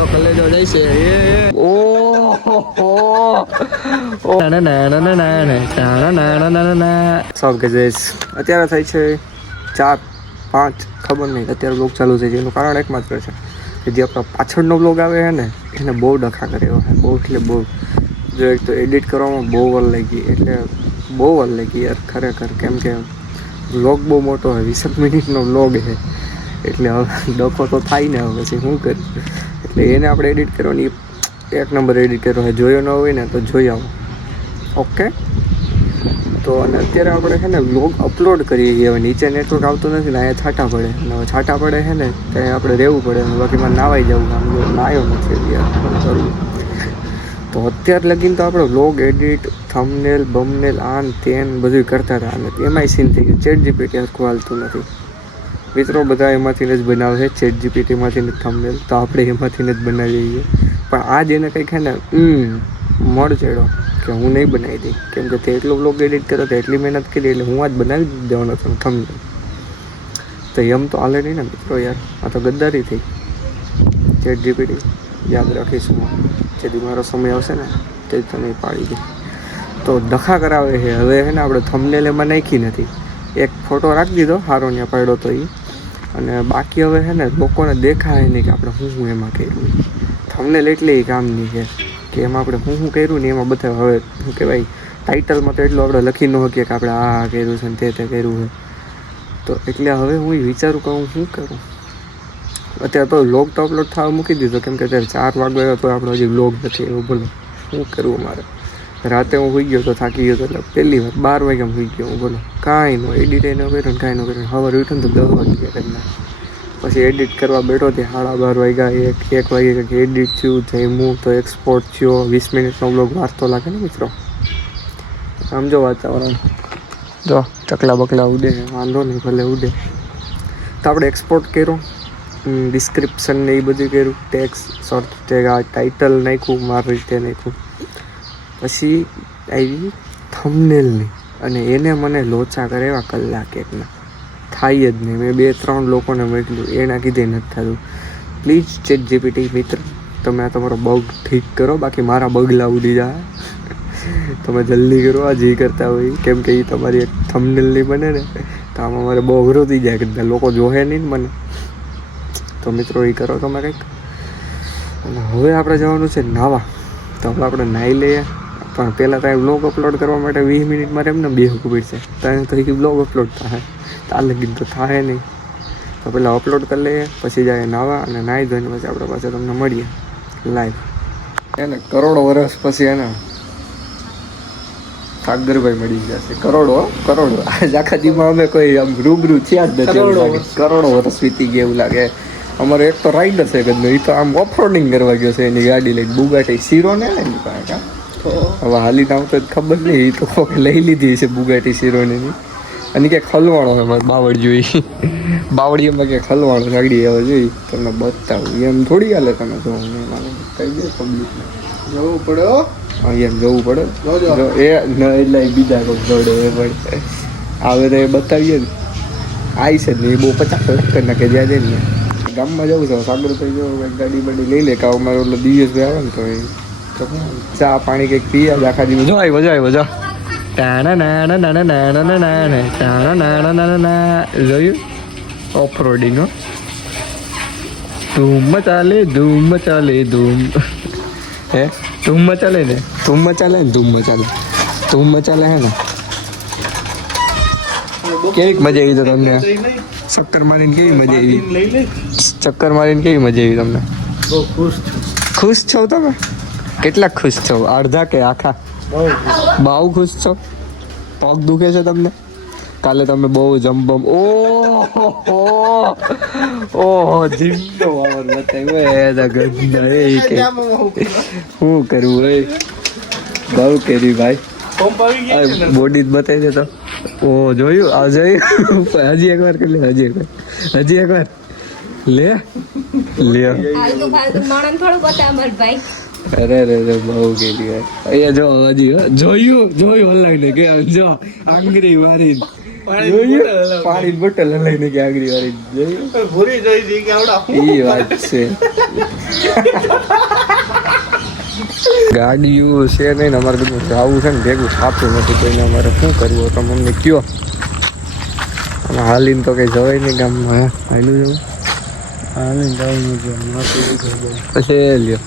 જો કલેજો જાય છે સબ ગજેશ અત્યારે થાય છે 4-5 ખબર નહીં અત્યારે બ્લોગ ચાલુ થઈ છે. એનું કારણ એકમાત્ર છે કે જે આપણો પાછળનો બ્લોગ આવે છે ને એને બહુ ડખા કર્યો છે. બહુ એટલે બહુ જો એક તો એડિટ કરવામાં બહુ વાર લાગી એટલે બહુ વાર લાગી યાર ખરેખર. કેમ કે બ્લોગ બહુ મોટો હોય 20 મિનિટનો બ્લોગ છે એટલે હવે ડખો તો થાય ને. હવે પછી શું કરું એટલે એને આપણે એડિટ કરવાની એક નંબર એડિટ કર્યો હોય. જોયો ન હોય ને તો જોઈ આવો. ઓકે તો અને અત્યારે આપણે છે ને બ્લોગ અપલોડ કરીએ છીએ. હવે નીચે નેટવર્ક આવતું નથી ને અહીંયા છાંટા પડે અને હવે છાંટા પડે છે ને ત્યાં આપણે રહેવું પડે. બાકી મારે નાવાઈ જવું આમ નાયો નથી યાર કરવું. તો અત્યારે લગીને તો આપણે બ્લોગ એડિટ થંબનેલ બમનેલ આન તેન બધું કરતા હતા અને એમાંય સીન થઈ ગયું. ચેટ જીપીટી હરખું હાલતું નથી મિત્રો. બધા એમાંથી જ બનાવે છે ચેટ જીપીટીમાંથી જ થંબનેલ તો આપણે એમાંથી જ બનાવીએ છીએ. પણ આજ એને કંઈક છે ને મળ ચડ્યો કે હું નહીં બનાવી દઈ. કેમ કે તે એટલો બ્લોગ એડિટ કર્યો તો એટલી મહેનત કરી એટલે હું આજ બનાવી જ દેવાનો હતો થંબનેલ. તો એમ તો હાલે નહીં ને મિત્રો યાર. આ તો ગદ્દારી થઈ. ચેટ જીપીટી યાદ રાખીશું જેથી મારો સમય આવશે ને તે તો નહીં પાડી દે. તો ડખા કરાવે છે હવે છે ને. આપણે થંબનેલ એમાં નાખી નથી. એક ફોટો રાખી દીધો સારો ત્યાં પાડ્યો તો એ અને બાકી હવે છે ને લોકોને દેખાય નહીં કે આપણે શું એમાં કર્યું. થંબનેલ એટલે એ કામની છે કે એમાં આપણે શું કર્યું ને એમાં બધા હવે શું કહેવાય ટાઇટલમાં તો એટલું આપણે લખી ન શકીએ કે આપણે આ કર્યું છે ને તે કર્યું છે. તો એટલે હવે હું વિચારું કે હું શું કરું. અત્યારે તો બ્લોગ તો અપલોડ થવા મૂકી દીધો કેમ કે અત્યારે 4 વાગ્યા તો આપણો હજી બ્લોગ નથી. એવું બોલો શું કરવું મારે. રાતે હું હોઈ ગયો તો થાકી ગયો તો એટલે પહેલી વાર 12 વાગ્યામાં હોઈ ગયો હું. બોલો કાંઈ ન એડિટ ન કર્યું ને કાંઈ ન કર્યું. સવારે ઉઠ્યું ને તો 10 વાગ્યા કરી. પછી એડિટ કરવા બેઠો તે 12:30 વાગ્યા 1 વાગ્યા કે એડિટ થયું જમ્યું તો એક્સપોર્ટ થયો. 20 મિનિટનો બ્લોગ વારતો લાગે ને મિત્રો. સમજો વાતાવરણ જો ચકલા બકલા ઉડે વાંધો નહીં ભલે ઉડે. તો આપણે એક્સપોર્ટ કર્યો ડિસ્ક્રિપ્શન ને એ બધું કર્યું. ટેક્સ શોર્ટ ટેગ આ ટાઇટલ નાખ્યું મારી રીતે નાખ્યું. પછી આવી થંબનેલની અને એને મને લોચા કરે એવા કલાક એકના થાય જ નહીં. મેં 2-3 લોકોને મોકલ્યું એના કીધે નથી થતું. પ્લીઝ ચેટ જીપીટી મિત્ર તમે આ તમારો બગ ઠીક કરો. બાકી મારા બગલા ઉડી જાય. તમે જલ્દી કરો આ જે કરતા હોય. કેમ કે એ તમારી એક થંબનેલની બને ને તો આમાં મારે બહુ અઘરો થઈ જાય કે લોકો જોહે નહીં ને મને. તો મિત્રો એ કરો તમે કંઈક. અને હવે આપણે જવાનું છે નાવા. તો હવે આપણે નાહી લઈએ. પણ પહેલાં ત્યાં બ્લોગ અપલોડ કરવા માટે 20 મિનિટ મારે એમને બેહવું પડશે. ત્યાં તો એ બ્લોગ અપલોડ થાય તાર લગીન તો થાય નહીં. તો પહેલાં અપલોડ કરી લઈએ પછી જાય નાવા અને નાહી ધોઈને પછી આપણે પાછા તમને મળીએ લાઈવ. એને કરોડો વર્ષ પછી એને સાગરભાઈ મળી જશે. કરોડો આજ આખા દીમાં અમે કોઈ આમ રૂબરૂ થયા જ નથી. કરોડો વર્ષ વીતી ગયા એવું લાગે. અમારો એક તો રાઈડર છે કદનો એ તો આમ ઓફરોડિંગ કરવા ગયો છે એની ગાડી લઈને. બુગાટી શીરો ને એની પાસે હવે હાલી નામ તો ખબર નહીં. એ તો લઈ લીધી છે બુગાટી શીરોની અને ક્યાંક ખલવાણો છે મારે બાવળ જોઈ. બાવળી એમાં ક્યાંક ખલવાણો ગાડી હવે જોઈ તમને બતાવું. એમ થોડી હાલે તમે જો કહી દે પબ્લિકને જવું પડે. હા એમ જવું પડે એ ન એટલે બીજા કોઈ દોડે એ પડે આવે તો એ બતાવીએ ને. આવી છે ને એ બહુ 50 કરી નાખે જ્યાં જાય ને ગામમાં જવું છે. સાગર થઈ જાવ ગાડી બાડી લઈ લે કે અમારે ઓલો દિવસ આવે ને તો એ ચા પાણી કંઈક પીએ આખા દિવસ. જો આવ્યો જો જોયું ઓફરોડિંગ હો. ધૂમ ચાલે ધૂમ ચાલે ધૂમ હે ધૂમ ચાલે ને ધૂમ ચાલે ને ધૂમ ચાલે હે ને. કેવી મજા આવી તો તમને ચક્કર મારીને કેવી મજા આવી? ચક્કર મારીને કેવી મજા આવી તમને? બહુ ખુશ છો તમે? કેટલા ખુશ છો? અડધા કે આખા? બહુ ખુશ છો? પગ દુખે છે તમને? કાલે તમે બહુ જમ્બમ ઓહો જીવનો વાવર બતાવ્યો. શું કરવું એ બહુ કરી ભાઈ. બોડી જ બતાવી દે તો. ઓ જોયું આ જોયું. હજી એકવાર કરી લે. હજી એકવાર લે અરે બહુ ગેલી ભાઈ. અહીંયા જો હજી જોયું ઓનલાઈન કે જો આંગળી મારી પાણી બોટલ લઈને કે આંગળી મારી જોયું. એ વાત છે ગાડીઓ છે નહીં ને અમારે બધું જવું છે ને ભેગું થતું નથી કોઈને. અમારે શું કરવું તો અમને કયો. અને હાલીને તો કંઈ જવાય નહીં ગામમાં. હાલું જવું હાલીને જવું પછી લ્યો.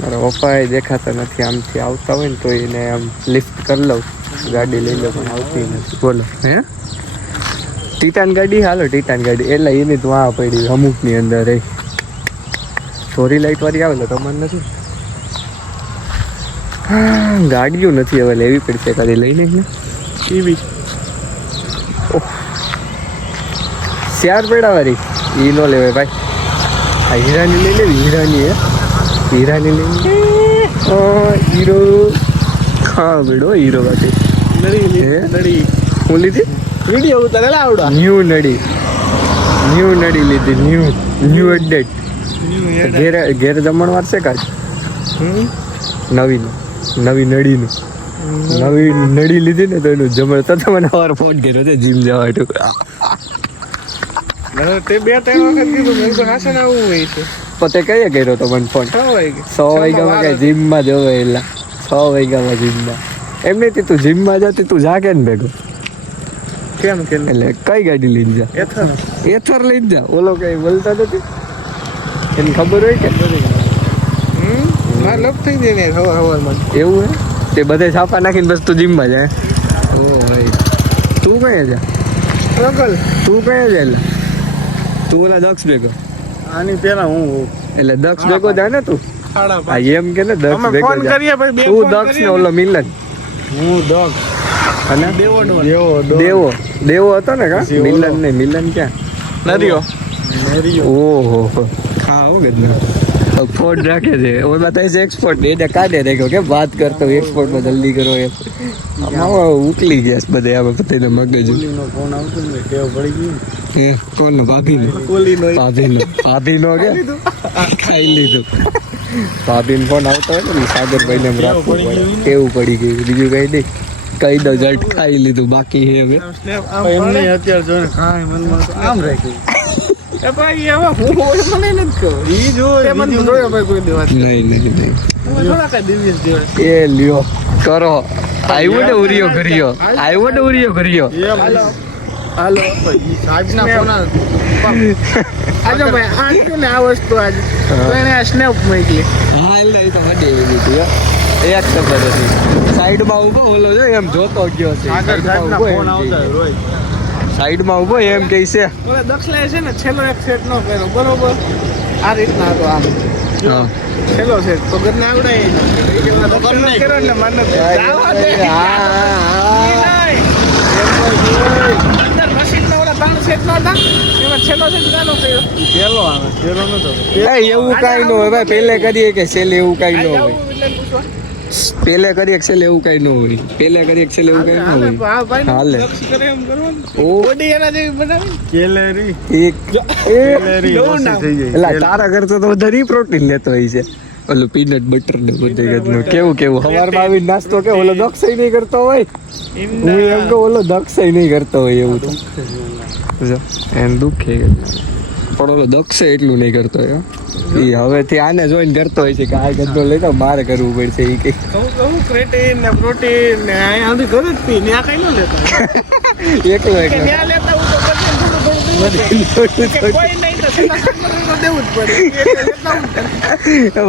મારા પપ્પા દેખાતા નથી. આમથી આવતા હોય ને તો એને આમ લિફ્ટ કરી લઉં, ગાડી લઈ લો પણ આવતી નથી. બોલો હે ટીટાન ગાડી હાલો ટીટાન ગાડી એટલે એની તો આ પડી અમુકની અંદર એ ચોરી લાઈટ વાળી આવે તો મને નથી. ગાડીઓ નથી હવે લેવી પડશે કાલે લઈને ને એવી ચાર પેડા વાળી એ નો લેવાય ભાઈ. આ હીરાની લઈ લેવી. હીરાની હીરાની લઈ હીરો હા બેડો હીરો બાકી નડી હું લીધી વિડીયો ઉતારેલા આવડા ન્યૂ નડી લીધી. ન્યૂ અપડેટ ઘેર જમણવાર છે કાજ નવી નડીનું નવી નડી લીધી ને તો એનું જમણ તો મને વાર ફોન કર્યો છે જીમ જવા તે 2-3 વખત કીધું મેં તો હાસે ના આવું હોય છે. પોતે કઈએ કર્યો તો મને ફોન 6 વાગ્યામાં કઈ જીમમાં જવો એટલે 6 વાગ્યામાં જીમમાં એમ નહીં તું જીમમાં જતી તું જા કે ને ભેગો કેમ કે એટલે કઈ ગાડી લઈને જા એથર લઈને જા. ઓલો કઈ બોલતા નથી એને ખબર હોય કે ના લપ થઈ જાય ને હવારમાં એવું હે તે બધે છાપા નાખીને બસ તું જીમમાં જાય. ઓ ભાઈ તું કઈ જા રગલ તું કઈ જા એટલે તું ઓલા દક્ષ ભેગો આની પેલા હું એટલે દક્ષ ભેગો જા ને તું આ એમ કે ને દક્ષ અમે ભેગો ફોન જા કરીએ ભાઈ તું દક્ષ ને ઓલો મિલન હું ડોગ અને દેવો હતો ને કા મિલન ને મિલન ક્યાં નરિયો ઓહો હા હો ગદના ફોન રાખે છે ઓર બતાય છે એક્સપોર્ટ એને કાઢે રાખ્યો કે વાત કરતો એક્સપોર્ટ માં જલ્દી કરો એમ આમાં ઉકલી ગયા બધે આમાં બતાઈને મગજ ફોન આવતો ને ટેવ પડી ગઈ કોનો ભાભીનો ભાભીનો કે ખાઈ લીધું ભાભીનો ફોન આવતો હોય ને સાગરભાઈ ને રાખવું પડે એવું પડી ગયું બીજું કઈ નહીં કઈ દો જટ ખાઈ લીધું બાકી હે હવે એમને અત્યારે જોને કાઈ મનમાં તો આમ રાખ્યું એ ભાઈ એવા હું મને નથી કહો ઈ જો મને જોયો ભાઈ કોઈ દિવસ નહીં થોડા કઈ દિવસ દિવસ એ લ્યો કરો આવ્યો ને ઉરિયો કર્યો હાલો આજના ફોન આજો ભાઈ આ કે ને આ વસ્તુ આજ તો એને આ સ્નેપ મોકલી હા એટલે એ તો વડે એવી હતી એક ખબર હતી સાઈડમાં ઊભો ઓલો જો એમ જોતો ગયો છે આગળ જાતના ફોન આવતા રોજ સાઈડમાં ઊભો એમ કહે છે ઓલે દક્ષલાએ છે ને છેલ્લો એક સેટ નો કર્યો બરોબર આ રીતના હતો આમ હા છેલ્લો સેટ તો ઘરને આવડાય એ કે દક્ષને કર્યો એટલે મને દાવા દે અંદર મશીન નો ઓલા ત્રણ સેટ નો હતા એમાં છેલ્લો સેટ કાનો કર્યો છેલ્લો આવે છેલ્લો નતો એવું કાઈ ન હોય ભાઈ પહેલે કરીએ કે છેલ્લે એવું કાઈ ન હોય પેલે કરીએ છેલ્લે એવું કઈ ન હોય પેલે કરીએ છેલ્લે એવું કઈ ન હોય હાલે ઓ બોડી એના જેવી બનાવી કેલેરી એક એલા તારા કરતો તો વધારે પ્રોટીન લેતો હોય છે ઓલું પીનટ બટર ને બધે ગદનું કેવું સવારમાં આવી નાસ્તો કે ઓલો દક્ષય નહીં કરતો હોય હું એમ કે ઓલો દક્ષય નહીં કરતો હોય એવું તો એમ દુખે પણ ઓલો દક્ષય એટલું નહીં કરતો હોય એ હવેથી આને જોઈને કરતો હોય છે કે આ ગદ્દો લઈ તો મારે કરવું પડશે એ કે કહું ક્રેટીન ને પ્રોટીન ને આ આધી ઘરે જ પી ને આ કઈ ન લેતા એકલો ત્યાં લેતા હું તો થોડું કોઈ નહીં તો દેવું જ પડે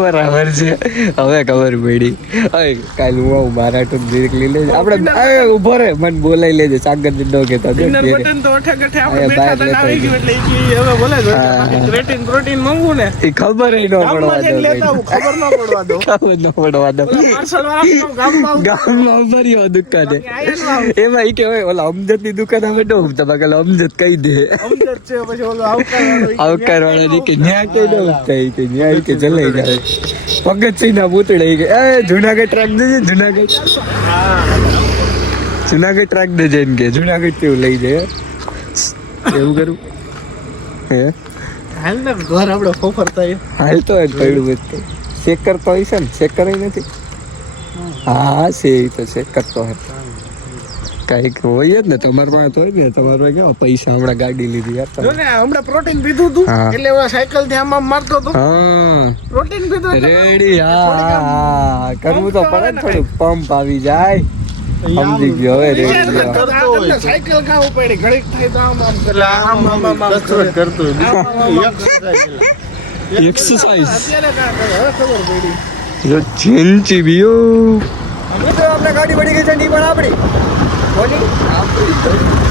બરાબર છે હવે ખબર પડી હવે કાલ હું આવું મારા તો લઈ લેજે આપણે ઉભો રે મને બોલાઈ લેજે સાગર નો કેતા બટન તો ઓઠે ગઠે આપણે બેઠા હતા આવી ગયું એટલે હવે બોલે ક્રેટીન પ્રોટીન માંગવું ને એ ખબર ન પડવા દો ખબર ન પડવા દો ગામમાં ભર્યો દુકાને એમાં ઈ કે હોય ઓલા અમજદ ની દુકાન આવે તો તમે અમજદ કહી દે અમજદ છે પછી ઓલો આવકાર વાળા કે ન્યા કે ન ઉઠાય કે ન્યા કે જલાઈ જાય ભગતસિંહ ના પૂતળે કે એ જુનાગઢ ટ્રેક દેજે જુનાગઢ ટ્રેક દેજે કે જુનાગઢ કેવું લઈ જાય એવું કરું હે હાલ ને ઘર આપણે ફોફરતા હાલ તો પડ્યું બધું ચેક કરતો હોય છે ને ચેક કરાય નથી હા છે એ તો ચેક કરતો હોય કઈક હોય જ ને તમારે પાસે તો હોય ને તમારે પાસે કેવા પૈસા હમણાં ગાડી લીધી યાર જો તમે. ને હમણાં પ્રોટીન પીધું તું હા. એટલે હું સાયકલ થી આમ મારતો હતો હા પ્રોટીન પીધું એટલે રેડી હા કરવું તો પડે ને થોડું પંપ આવી જાય સમજી ગયો હવે રેડી ગયો સાયકલ કાં ઉપાડી ઘડીક થાય તો આમ આમ કસરત કરતો એક્સરસાઇઝ અત્યારે કાં કરે હવે ખબર પડી જો ચિંચી બીઓ મિત્રો આપણે ગાડી પડી ગઈ છે ની પણ આપણી કોની આપણી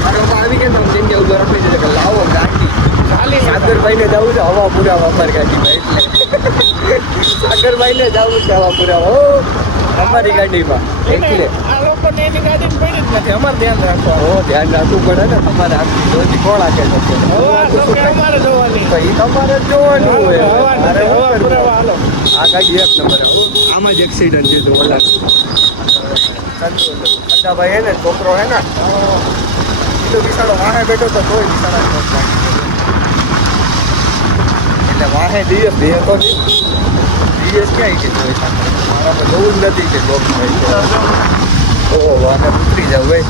મારો આવી ગયા તમે જઈને ઉભો રાખી દીધો કે લાવો ગાડી ચાલી સાગરભાઈ ને જવું છે હવા પુરાવા અમારી ગાડીમાં સાગરભાઈ ને જવું છે હવા પુરાવા ઓ અમારી ગાડીમાં એટલે આ લોકોને એની ગાડી પડી જ નથી અમારે ધ્યાન રાખવા ઓ ધ્યાન રાખવું પડે ને તમારે આખી રોજી કોણ આકે છે અમારે જોવાની તો એ તમારે જ જોવાનું હોય મારે શું હવા કરવું? પુરાવા હાલો આ ગાડી એક નંબર આમાં જ એક્સિડન્ટ થયું હતું ઓલા કંદાભાઈ હે ને છોકરો હે ને એ તો બિસાડો વાહે બેઠો તો તોય બિસાડા એટલે વાહે દિવસ બે તો દિવસ ક્યાં કે જોઈ મારામાં જવું જ નથી કે જોબ ઓહો વાહે ઉતરી જાવ ભાઈ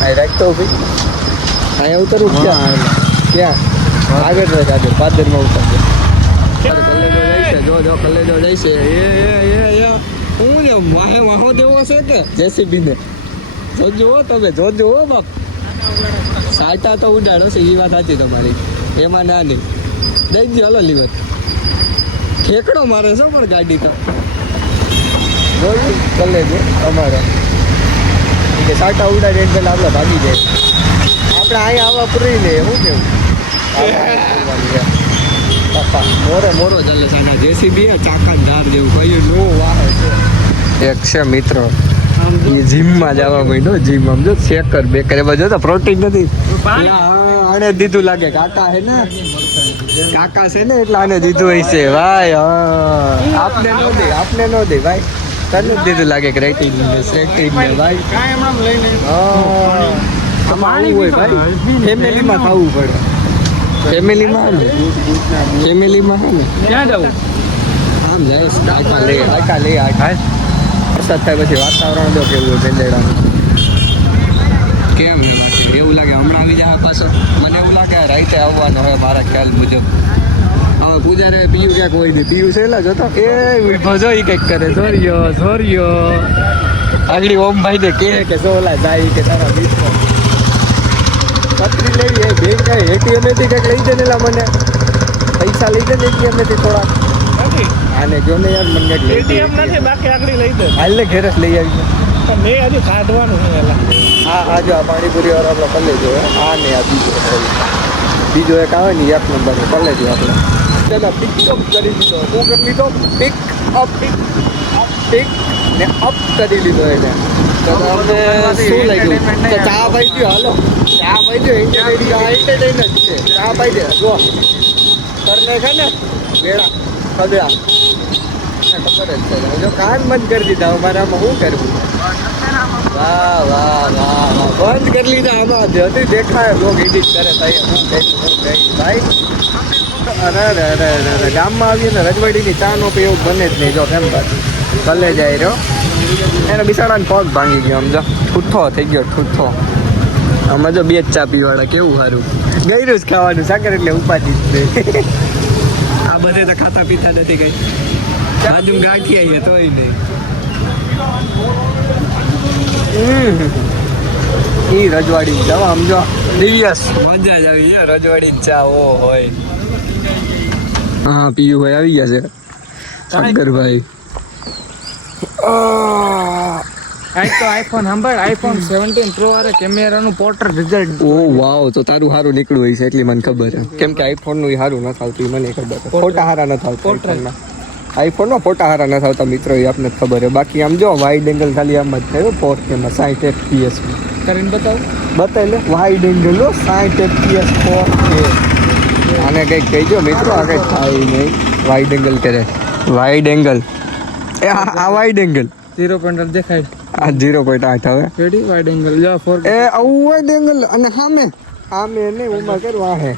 આ રાખતો ભાઈ અહીંયા ઉતરવું ક્યાં આગળ રહે આગળ પાદરમાં ઉતરજો કલેજો જાય છે જો કલેજો જાય છે એ હું ને વાહે વાહો દેવો છે કે જેસીબી ને જોજો તમે જોજો બાપ સાટા તો ઉડાડો છે એ વાત સાચી તમારી એમાં ના નહીં દઈ દો હલો લીવર ઠેકડો મારે છે પણ ગાડી તો જોયું કલેજો અમારે કે સાટા ઉડાડે એટલે પેલા આપણે ભાગી જાય આપણે અહીંયા આવવા પૂરી લે શું કેવું પપ્પા મોરો ચાલે છે આના જેસીબી ચાકા ધાર જેવું કયું નો વાહે છે એક છે મિત્ર એ જીમમાં જવા માંડ્યો જીમ આમ જો શેકર બેકર એમાં જો તો પ્રોટીન નથી આને દીધું લાગે કાકા હે ને કાકા છે ને એટલે આને દીધું હોય છે ભાઈ આપને નો દે ભાઈ તને જ દીધું લાગે ક્રેટીન ને સ્ટ્રેટીન ને ભાઈ કાંઈ એમ લઈને આમાં આવું હોય ભાઈ ફેમિલીમાં ખાવું પડે ફેમિલીમાં હે ને ક્યાં જવું આમ જાય આકા લે વરસાદ થાય પછી વાતાવરણ જો કેવું ગંદેડાનું કેમ હે બાકી એવું લાગે હમણાં આવી જાય પાછો મને એવું લાગે રાઈતે આવવાનો હોય મારા ખ્યાલ મુજબ હવે પૂજારે પીયું ક્યાંક હોય નહીં પીયું છે એટલે જોતો એ ભજો ઈ કંઈક કરે જોરિયો આગળી ઓમભાઈ ને કે સોલા જાય કે તારા મિત્રો પત્રી લેવી એ બેંક એટીએમ થી કંઈક લઈ દે ને લા મને પૈસા લઈ દે ને એટીએમ થી થોડા નથી આને જો ને યાર મને કંઈક લઈ દે એટીએમ નથી બાકી આગળ લઈ દે હાલ ને ઘેર જ લઈ આવી પણ મેં હજુ કાઢવાનું છે એલા આ જો આ પાણીપુરી વાળો આપણો કલેજો હે આ ને આ બીજો એક આવે ને એક નંબર કલેજો આપણે તેના પિકઅપ કરી દીધો શું કરી લીધો પિક ને અપ કરી લીધો એને તો આપણે શું લાગ્યું તો ચા પાઈ દો હાલો ચા પાઈ દો એન્ટરટેન જ છે ચા પાઈ દે જો કરને છે ને વેળા ખદડા ખબર જ છે જો કાન બંધ કરી દીધા અમારે આમાં શું કરવું વાહ બંધ કરી લીધા આમાં હતી દેખાય લોક એડિટ કરે ભાઈ હું કહી ભાઈ અરે ગામમાં આવીએ ને રજવાડીની ચા નો એવું બને જ નહીં જો કેમ પાછું કલે જાય રહ્યો એને બિસાડાને પગ ભાંગી ગયો આમ જો ઠૂઠો થઈ ગયો ઠૂઠો આમાં જો બે જ ચા પીવાળા કેવું સારું ગયરું જ ખાવાનું સાકર એટલે ઉપાધિ જ નહીં આ બધે તો ખાતા પીતા નથી કઈ બાજુ ગાંઠી આવીએ તોય નહીં ઈ રજવાડી જવા સમજો દિવ્યસ મજા જ આવી છે રજવાડી ચા ઓ હોય હા પીયુભાઈ આવી ગયા છે સાગરભાઈ આજ તો આઈફોન સાંભળ આઈફોન 17 પ્રો વાળે કેમેરાનું પોર્ટ્રેટ રિઝલ્ટ ઓ વાવ તો તારું સારું નીકળ્યું હોય છે એટલી મને ખબર છે કેમ કે આઈફોન નું સારું ન આવતું મને ખબર છે ફોટા સારા નથી આવતા આઈફોન માં ફોટા સારા નથી આવતા મિત્રો એ આપને ખબર છે બાકી આમ જો વાઇડ એંગલ ખાલી આમ જ થયો 4K માં 60 fps કરીને બતાવી લે વાઇડ એંગલ 60 fps 4K આને કંઈક કહીજો મિત્રો આ કંઈક થાય નહીં વાઇડ એંગલ કરે વાઇડ એંગલ એ આ વાઇડ એંગલ 0.8 દેખાય આ 0.8 હવે રેડી વાઇડ એંગલ જો 4K એ આવું વાઇડ એંગલ અને સામે નહીં ઉમાં કરવા હે